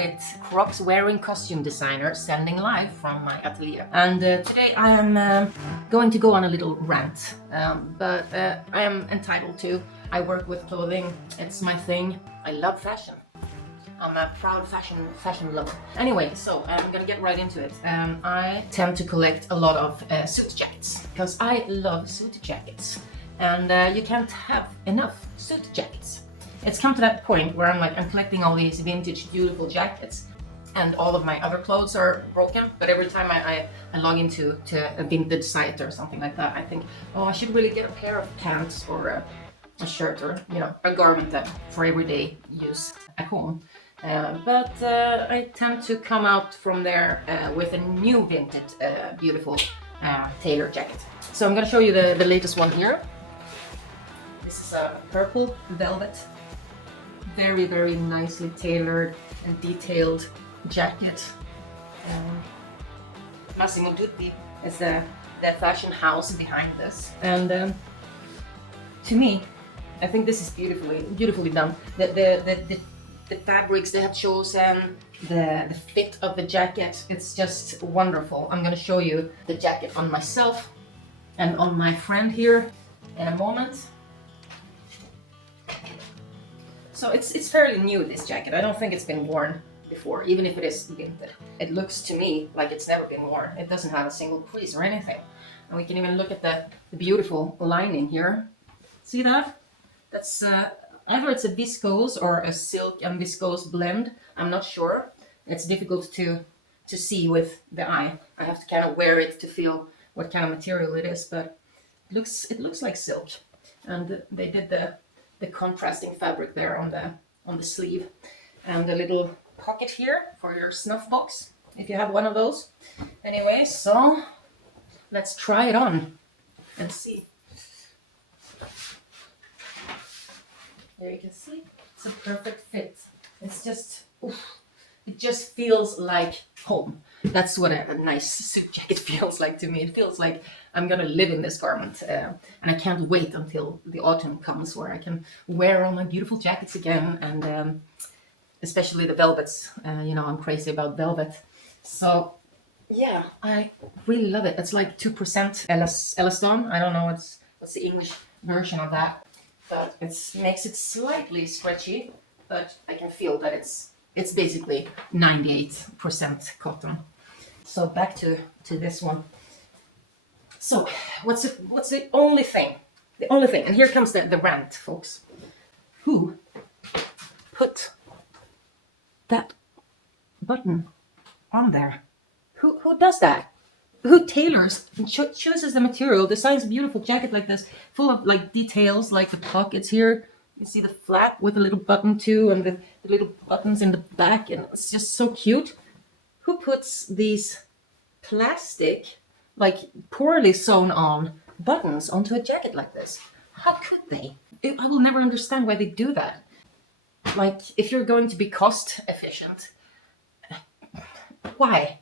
with Crocs wearing costume designer, sending live from my atelier. And today I am going to go on a little rant, but I am entitled to. I work with clothing, it's my thing. I love fashion. I'm a proud fashion lover. Anyway, so I'm gonna get right into it. I tend to collect a lot of suit jackets because I love suit jackets, and you can't have enough suit jackets. It's come to that point where I'm collecting all these vintage, beautiful jackets, and all of my other clothes are broken. But every time I log into a vintage site or something like that, I think, oh, I should really get a pair of pants or a shirt or a garment that for everyday use at home. But I tend to come out from there with a new vintage, beautiful tailor jacket. So I'm gonna show you the latest one here. This is a purple velvet, very, very nicely tailored and detailed jacket. Massimo Dutti is the fashion house behind this, and to me, I think this is beautifully done. The fabrics they have chosen, the fit of the jacket, it's just wonderful. I'm gonna show you the jacket on myself and on my friend here in a moment. So it's fairly new, this jacket. I don't think it's been worn before, even if it is vintage. It looks to me like it's never been worn. It doesn't have a single crease or anything. And we can even look at the beautiful lining here. See that? That's either it's a viscose or a silk and viscose blend. I'm not sure. It's difficult to see with the eye. I have to kind of wear it to feel what kind of material it is, but it looks like silk. And they did the contrasting fabric there on the sleeve, and a little pocket here for your snuff box if you have one of those. Anyway, so let's try it on and see. There you can see it's a perfect fit. It's just, it just feels like home. That's what a nice suit jacket feels like to me. It feels like I'm gonna live in this garment, and I can't wait until the autumn comes where I can wear all my beautiful jackets again, and especially the velvets. I'm crazy about velvet. So yeah, I really love it. It's like 2% elaston. I don't know what's the English version of that, but it makes it slightly stretchy, but I can feel that it's basically 98% cotton. So back to this one. So what's the only thing? The only thing, and here comes the rant, folks. Who put that button on there? Who does that? Who tailors and chooses the material, designs a beautiful jacket like this, full of like details, like the pockets here. You see the flap with a little button too, and the little buttons in the back, and it's just so cute. Who puts these plastic, like poorly sewn on buttons onto a jacket like this? How could they? I will never understand why they do that. Like, if you're going to be cost efficient, why?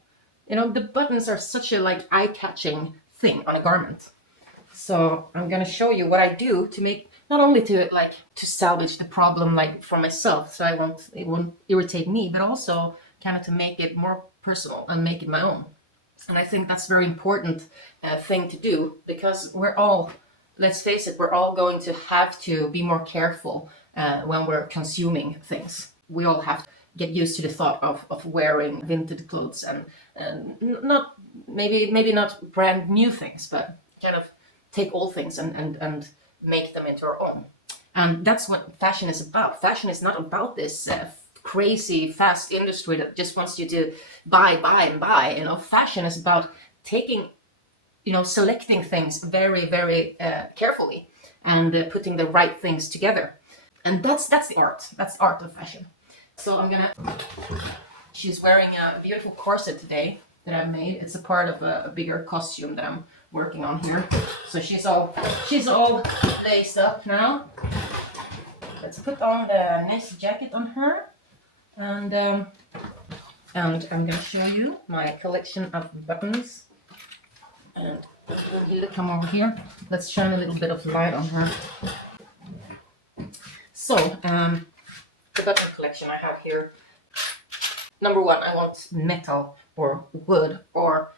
The buttons are such a like eye-catching thing on a garment. So I'm gonna show you what I do to make, not only to salvage the problem like for myself, so it won't irritate me, but also kind of to make it more personal and make it my own. And I think that's a very important thing to do, because we're all, let's face it, we're all going to have to be more careful when we're consuming things. We all have to get used to the thought of wearing vintage clothes, and not maybe not brand new things, but kind of take old things and make them into our own. And that's what fashion is about. Fashion is not about this crazy fast industry that just wants you to buy and buy. Fashion is about taking, selecting things very, very carefully, and putting the right things together. And that's the art. That's the art of fashion. So she's wearing a beautiful corset today that I've made. It's a part of a bigger costume that I'm working on here. So she's all laced up now. Let's put on the nice jacket on her, and I'm gonna show you my collection of buttons. And when you come over here, let's shine a little bit of light on her. So the button collection I have here number one, I want metal or wood or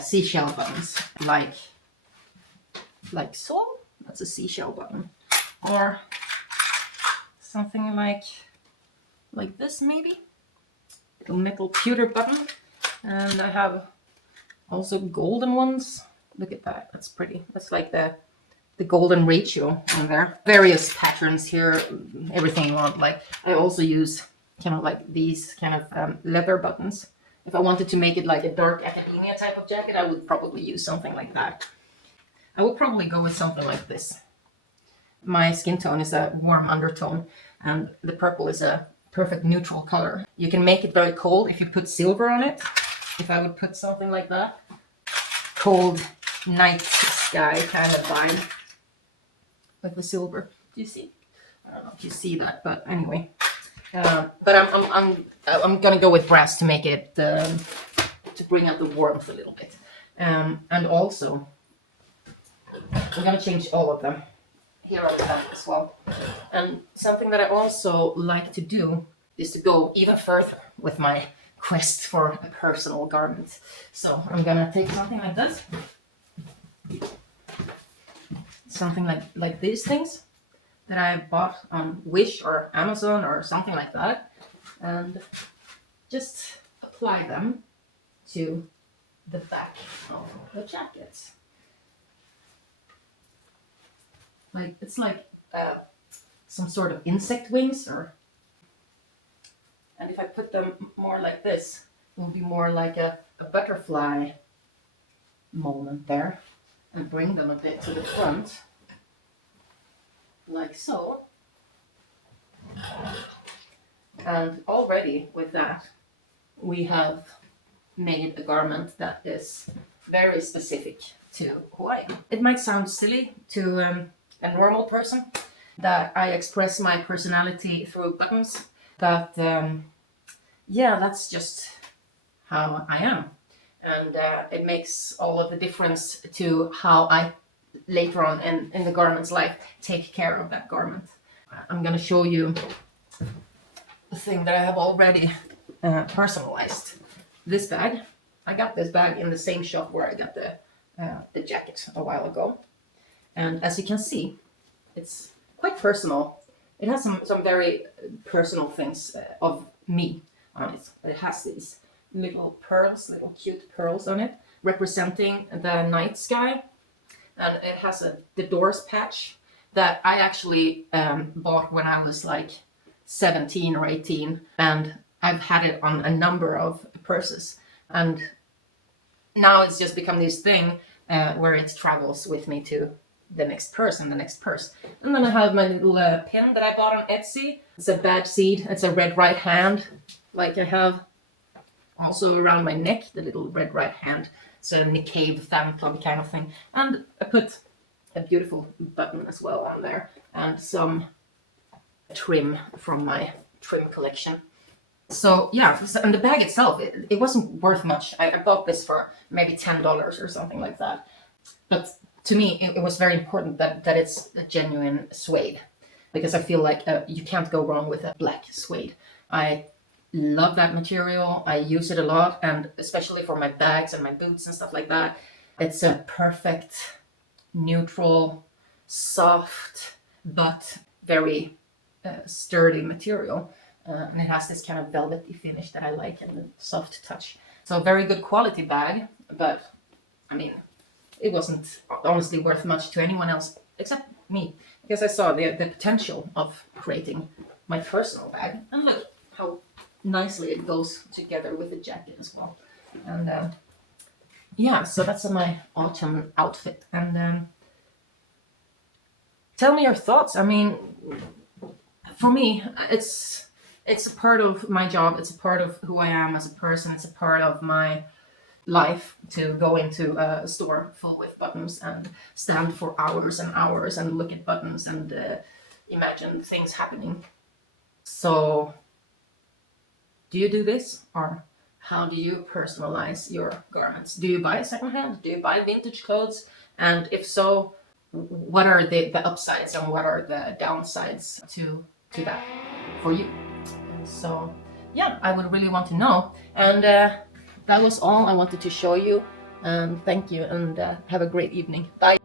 seashell buttons, like so. That's a seashell button, or something like this maybe, little metal pewter button. And I have also golden ones. Look at that, that's pretty. That's like the golden ratio in there. Various patterns here, everything you want. Like I also use kind of like these kind of leather buttons. If I wanted to make it like a dark academia type of jacket, I would probably use something like that. I would probably go with something like this. My skin tone is a warm undertone, and the purple is a perfect neutral color. You can make it very cold if you put silver on it. If I would put something like that, cold night sky kind of vibe with the silver. Do you see? I don't know if you see that, but anyway. But I'm gonna go with brass to make it to bring out the warmth a little bit, and also I'm gonna change all of them here on the back as well. And something that I also like to do is to go even further with my quest for a personal garment. So I'm gonna take something like this, something like these things that I bought on Wish or Amazon or something like that, and just apply them to the back of the jacket. Like it's like some sort of insect wings, and if I put them more like this, it will be more like a butterfly moment there, and bring them a bit to the front, like so. And already with that, we have made a garment that is very specific to who I am. It might sound silly to a normal person that I express my personality through buttons, but yeah, that's just how I am. And it makes all of the difference to how I later on in the garment's life take care of that garment. I'm going to show you the thing that I have already personalized. This bag, I got this bag in the same shop where I got the jacket a while ago. And as you can see, it's quite personal. It has some very personal things of me on it. But it has these little pearls, little cute pearls on it, representing the night sky. And it has the doors patch that I actually bought when I was like 17 or 18. And I've had it on a number of purses. And now it's just become this thing where it travels with me to the next purse and the next purse. And then I have my little pin that I bought on Etsy. It's a bad seed. It's a red right hand. Like I have also around my neck, the little red right hand. It's a Nick Cave fan club kind of thing. And I put a beautiful button as well on there. And some trim from my trim collection. So yeah, and the bag itself, it wasn't worth much. I bought this for maybe $10 or something like that. But to me, it was very important that it's a genuine suede, because I feel like you can't go wrong with a black suede. I love that material. I use it a lot, and especially for my bags and my boots and stuff like that. It's a perfect, neutral, soft, but very sturdy material. And it has this kind of velvety finish that I like, and a soft touch. So very good quality bag, but I mean, it wasn't honestly worth much to anyone else except me, because I saw the potential of creating my personal bag. And look how nicely it goes together with the jacket as well. And yeah, so that's my autumn outfit. And tell me your thoughts. I mean, for me, it's a part of my job. It's a part of who I am as a person. It's a part of my life to go into a store full with buttons and stand for hours and hours and look at buttons and imagine things happening. So do you do this, or how do you personalize your garments? Do you buy secondhand? Do you buy vintage clothes? And if so, what are the upsides and what are the downsides to that for you? So yeah, I would really want to know. And that was all I wanted to show you. And thank you, and have a great evening. Bye.